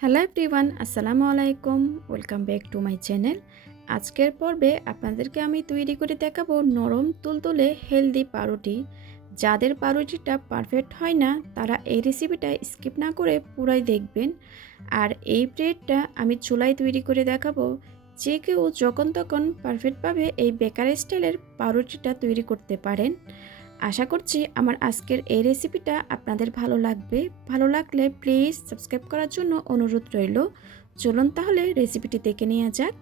Hello everyone, আসসালামু আলাইকুম। Welcome back to my channel. আজকের পর্বে আপনাদেরকে আমি তৈরি করে দেখাবো নরম তুলতুলে হেলদি পাউরুটি। যাদের পাউরুটিটা পারফেক্ট হয় না তারা এই রেসিপিটা স্কিপ না করে পুরাই দেখবেন। আর এই ব্রেডটা আমি চুলায় তৈরি করে দেখাবো। যে কেউ যখন তখন পারফেক্টভাবে এই বেকার স্টাইলের পাউরুটিটা তৈরি করতে পারেন। আশা করছি আমার আজকের এই রেসিপিটা আপনাদের ভালো লাগবে। ভালো লাগলে প্লিজ সাবস্ক্রাইব করার জন্য অনুরোধ রইল। চলুন তাহলে রেসিপিটি দেখে নেওয়া যাক।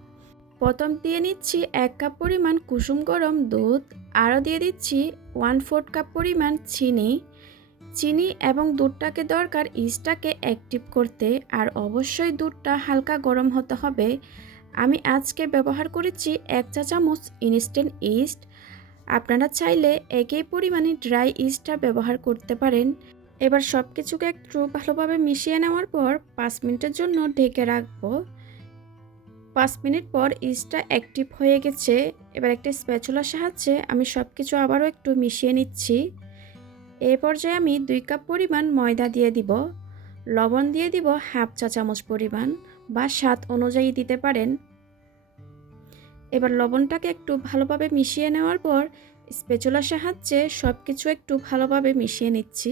প্রথম দিয়ে নিচ্ছি 1 কাপ পরিমাণ কুসুম গরম দুধ, আরও দিয়ে দিচ্ছি 1/4 কাপ পরিমাণ চিনি। চিনি এবং দুধটাকে দরকার ইস্টটাকে অ্যাক্টিভ করতে, আর অবশ্যই দুধটা হালকা গরম হতে হবে। আমি আজকে ব্যবহার করেছি 1 চা চামচ ইনস্ট্যান্ট ইস্ট। আপনারা চাইলে একই পরিমাণে ড্রাই ইস্টটা ব্যবহার করতে পারেন। এবার সব কিছুকে একটু ভালোভাবে মিশিয়ে নেওয়ার পর 5 মিনিটের জন্য ঢেকে রাখবো। 5 মিনিট পর ইস্টটা অ্যাক্টিভ হয়ে গেছে। এবার একটা স্প্যাচুলার সাহায্যে আমি সব কিছু আবারও একটু মিশিয়ে নিচ্ছি। এই পর্যায়ে আমি 2 কাপ পরিমাণ ময়দা দিয়ে দিব। লবণ দিয়ে দিব 1/2 চা চামচ পরিমাণ, বা স্বাদ অনুযায়ী দিতে পারেন। এবার লবণটাকে একটু ভালোভাবে মিশিয়ে নেওয়ার পর স্প্যাচুলার সাহায্যে সব কিছু একটু ভালোভাবে মিশিয়ে নিচ্ছি।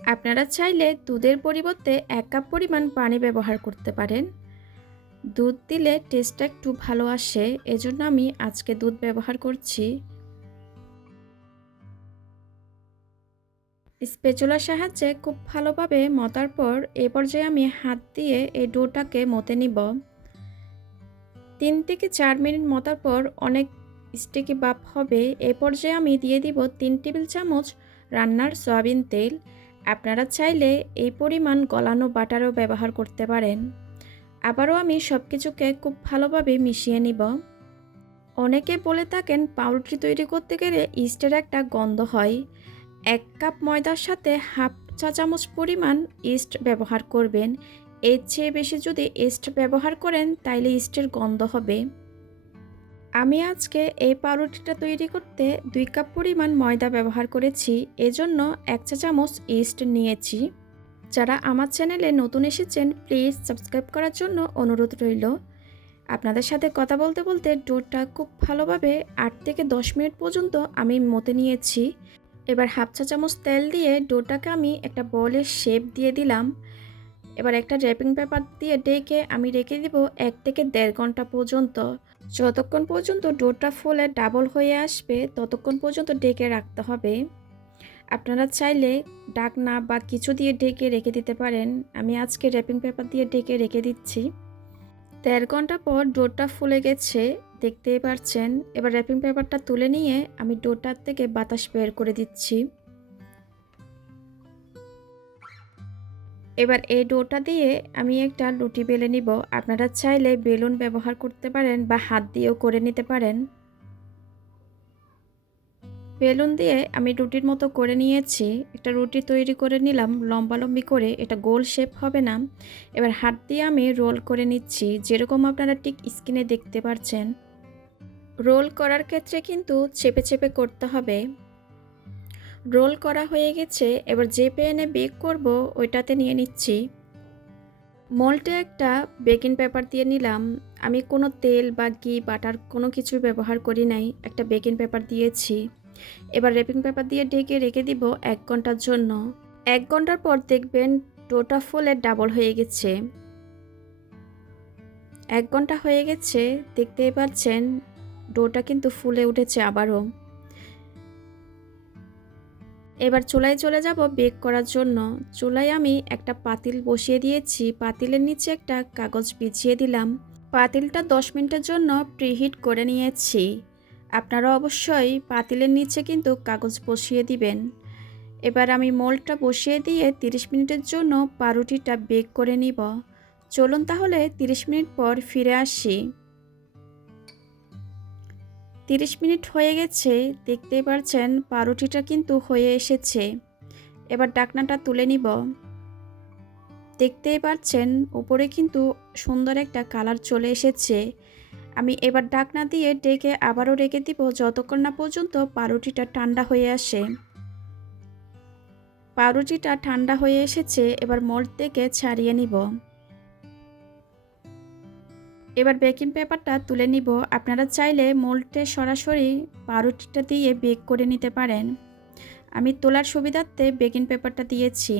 আপনারা চাইলে দুধের পরিবর্তে 1 কাপ পরিমাণ পানি ব্যবহার করতে পারেন। দুধ দিলে টেস্টটা একটু ভালো আসে, এজন্য আমি আজকে দুধ ব্যবহার করছি। স্প্যাচুলার সাহায্যে খুব ভালোভাবে মতার পর এ পর্যায়ে আমি হাত দিয়ে এই ডোটাকে মতে নিব। 3 থেকে 4 মিনিট মতার পর অনেক স্টিকি ভাব হবে। এ পর্যায়ে আমি দিয়ে দিব 3 টেবিল চামচ রান্নার সয়াবিন তেল। আপনারা চাইলে এই পরিমাণ গলানো বাটারও ব্যবহার করতে পারেন। আবারও আমি সব কিছুকে খুব ভালোভাবে মিশিয়ে নিব। অনেকে বলে থাকেন পাউরুটি তৈরি করতে গেলে ইস্টের একটা গন্ধ হয়। 1 কাপ ময়দার সাথে 1/2 চা চামচ পরিমাণ ইস্ট ব্যবহার করবেন। এর চেয়ে বেশি যদি ইস্ট ব্যবহার করেন তাইলে ইস্টের গন্ধ হবে। আমি আজকে এই পাউরুটিটা তৈরি করতে 2 কাপ পরিমাণ ময়দা ব্যবহার করেছি, এজন্য 1 চা চামচ ইস্ট নিয়েছি। যারা আমার চ্যানেলে নতুন এসেছেন প্লিজ সাবস্ক্রাইব করার জন্য অনুরোধ রইল। আপনাদের সাথে কথা বলতে বলতে ডোটা খুব ভালোভাবে 8 থেকে 10 মিনিট পর্যন্ত আমি মতে নিয়েছি। এবার 1/2 চা চামচ তেল দিয়ে ডোটাকে আমি একটা বলের শেপ দিয়ে দিলাম। এবার একটা র্যাপিং পেপার দিয়ে ঢেকে আমি রেখে দিব 1 থেকে 1.5 ঘন্টা পর্যন্ত। যতক্ষণ পর্যন্ত ডোটা ফুলে ডাবল হয়ে আসবে ততক্ষণ পর্যন্ত ঢেকে রাখতে হবে। আপনারা চাইলে ঢাকনা বা কিছু দিয়ে ঢেকে রেখে দিতে পারেন। আমি আজকে র্যাপিং পেপার দিয়ে ঢেকে রেখে দিচ্ছি। 1.5 ঘন্টা পর ডোটা ফুলে গেছে, দেখতেই পারছেন। এবার র্যাপিং পেপারটা তুলে নিয়ে আমি ডোটার থেকে বাতাস বের করে দিচ্ছি। এবার এই ডোটা দিয়ে আমি একটা রুটি বেলে নিব। আপনারা চাইলে বেলুন ব্যবহার করতে পারেন বা হাত দিয়েও করে নিতে পারেন। বেলুন দিয়ে আমি রুটির মতো করে নিয়েছি। একটা রুটি তৈরি করে নিলাম লম্বালম্বি করে, এটা গোল শেপ হবে না। এবার হাত দিয়ে আমি রোল করে নিচ্ছি, যেরকম আপনারা ঠিক স্ক্রিনে দেখতে পাচ্ছেন। রোল করার ক্ষেত্রে কিন্তু চেপে চেপে করতে হবে। রোল করা হয়ে গেছে, এবার যে প্যানে বেক করব ওইটাতে নিয়ে নিচ্ছি। মোল্ডে একটা বেকিং পেপার দিয়ে নিলাম। আমি কোনো তেল বা ঘি বাটার কোনো কিছু ব্যবহার করি নাই, একটা বেকিং পেপার দিয়েছি। এবার র্যাপিং পেপার দিয়ে ঢেকে রেখে দিব 1 ঘন্টার জন্য। 1 ঘন্টার পর দেখবেন ডোটা ফুলে ডাবল হয়ে গেছে। 1 ঘন্টা হয়ে গেছে, দেখতেই পাচ্ছেন ডোটা কিন্তু ফুলে উঠেছে আবারও। এবার চুলায় চলে যাব বেক করার জন্য। চুলায় আমি একটা পাতিল বসিয়ে দিয়েছি, পাতিলের নিচে একটা কাগজ বিছিয়ে দিলাম। পাতিলটা 10 মিনিটের জন্য প্রিহিট করে নিয়েছি। আপনারা অবশ্যই পাতিলের নিচে কিন্তু কাগজ বসিয়ে দিবেন। এবার আমি মোল্ডটা বসিয়ে দিয়ে 30 মিনিটের জন্য পাউরুটিটা বেক করে নিব। চলুন তাহলে 30 মিনিট পর ফিরে আসি। 30 মিনিট হয়ে গেছে, দেখতেই পাচ্ছেন পাউরুটিটা কিন্তু হয়ে এসেছে। এবার ঢাকনাটা তুলে নিব। দেখতেই পাচ্ছেন উপরে কিন্তু সুন্দর একটা কালার চলে এসেছে। আমি এবার ঢাকনা দিয়ে ঢেকে আবারও রেখে দিব যতক্ষণ না পর্যন্ত পাউরুটিটা ঠান্ডা হয়ে আসে। পাউরুটিটা ঠান্ডা হয়ে এসেছে, এবার মোল্ড থেকে ছাড়িয়ে নিব। এবার বেকিং পেপারটা তুলে নিব। আপনারা চাইলে মোল্ডে সরাসরি পাউরুটিটা দিয়ে বেক করে নিতে পারেন। আমি তোলার সুবিধার্থে বেকিং পেপারটা দিয়েছি।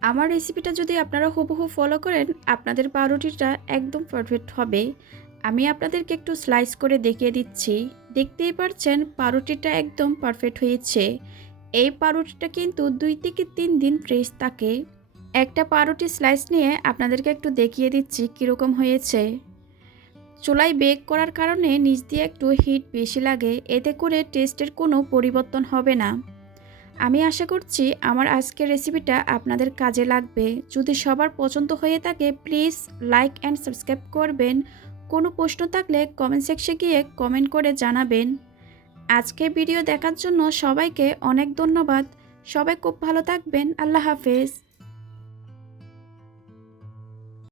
আমার রেসিপিটা যদি আপনারা হুবহু ফলো করেন, আপনাদের পাউরুটিটা একদম পারফেক্ট হবে। আমি আপনাদেরকে একটু স্লাইস করে দেখিয়ে দিচ্ছি। দেখতেই পাচ্ছেন পাউরুটিটা একদম পারফেক্ট হয়েছে। এই পাউরুটিটা কিন্তু 2 থেকে 3 দিন ফ্রেশ থাকে। একটা পাউরুটি স্লাইস নিয়ে আপনাদেরকে একটু দেখিয়ে দিচ্ছি কীরকম হয়েছে। চুলায় বেক করার কারণে নিচ দিয়ে একটু হিট বেশি লাগে, এতে করে টেস্টের কোনো পরিবর্তন হবে না। আমি আশা করছি আমার আজকের রেসিপিটা আপনাদের কাজে লাগবে। যদি সবার পছন্দ হয়ে থাকে প্লিজ লাইক অ্যান্ড সাবস্ক্রাইব করবেন। কোনো প্রশ্ন থাকলে কমেন্ট সেকশনে গিয়ে কমেন্ট করে জানাবেন। আজকের ভিডিও দেখার জন্য সবাইকে অনেক ধন্যবাদ। সবাই খুব ভালো থাকবেন। আল্লাহ হাফেজ।